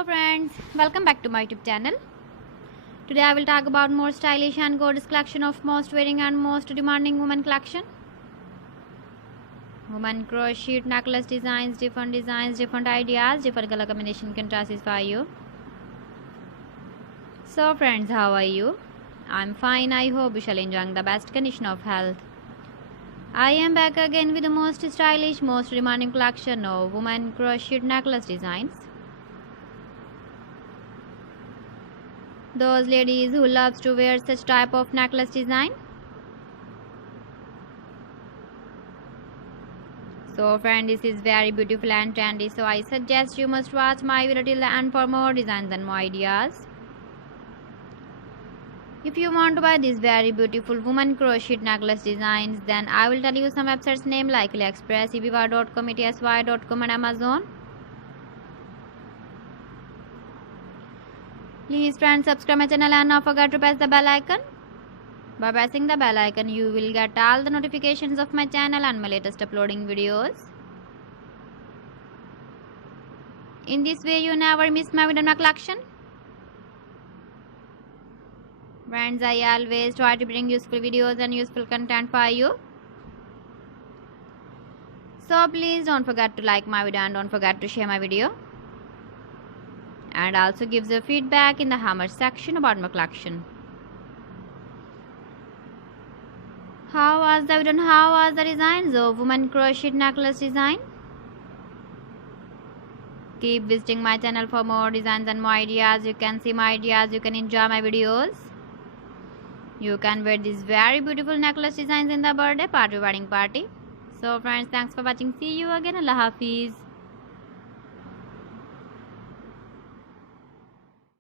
Hello friends, welcome back to my YouTube channel. Today I will talk about more stylish and gorgeous collection of most wearing and most demanding women collection. Women crochet necklace designs, different ideas, different color combination can satisfy you. So friends, how are you? I'm fine. I hope you shall enjoying the best condition of health. I am back again with the most stylish, most demanding collection of women crochet necklace designs. Those ladies who loves to wear such type of necklace design. So friend, this is very beautiful and trendy, so I suggest you must watch my video till the end for more designs and more ideas. If you want to buy these very beautiful woman crochet necklace designs, then I will tell you some websites name like AliExpress, eBay.com, etsy.com and Amazon. Please friends, subscribe my channel and not forget to press the bell icon. By pressing the bell icon, you will get all the notifications of my channel and my latest uploading videos. In this way, you never miss my video collection. Friends, I always try to bring useful videos and useful content for you. So please don't forget to like my video and don't forget to share my video. And also give your feedback in the comment section about my collection. How was the video and how was the designs of woman crochet necklace design? Keep visiting my channel for more designs and more ideas. You can see my ideas, you can enjoy my videos. You can wear these very beautiful necklace designs in the birthday party, wedding party. So friends, thanks for watching. See you again. Allah Hafiz.